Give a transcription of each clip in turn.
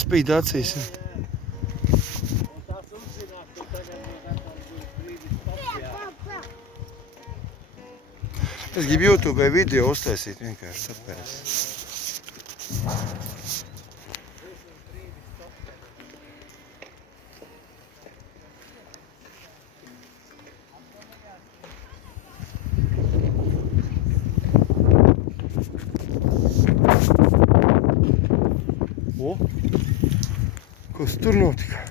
Spīd acīs. Es gribu YouTube video uztaisīt vienkārši tāpēc. O, kas tur notika?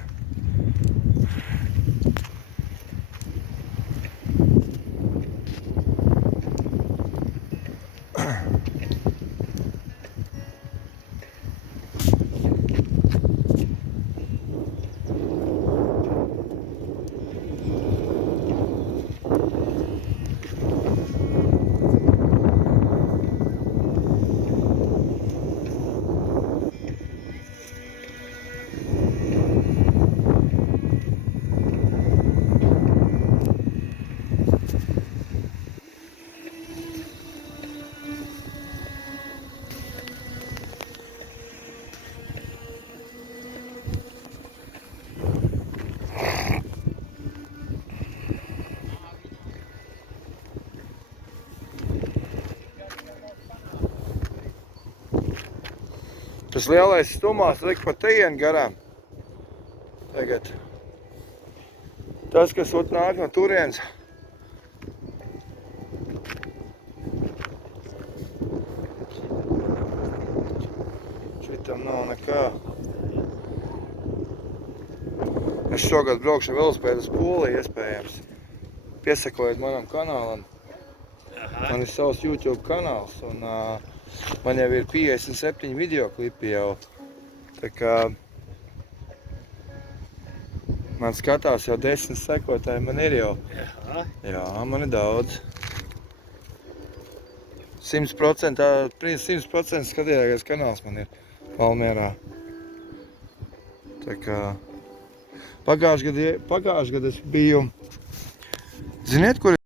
Tas lielais stumās lika pa tejien garām. Tagad. Tas, kas nāk no turienes. Šitam nav nekā. Es šogad braukšu velospēdu uz Poliju, iespējams. Piesakojiet manam kanālam. Man ir savs YouTube kanāls un man jau ir 57 video klipi jau. Tā kā man skatās jau 10 sekotāji, man ir jau. Jā, man ir daudz. 100% skatītākais kanāls man ir Valmierā. Tā kā pagājušajā gadā es biju, ziniet, kur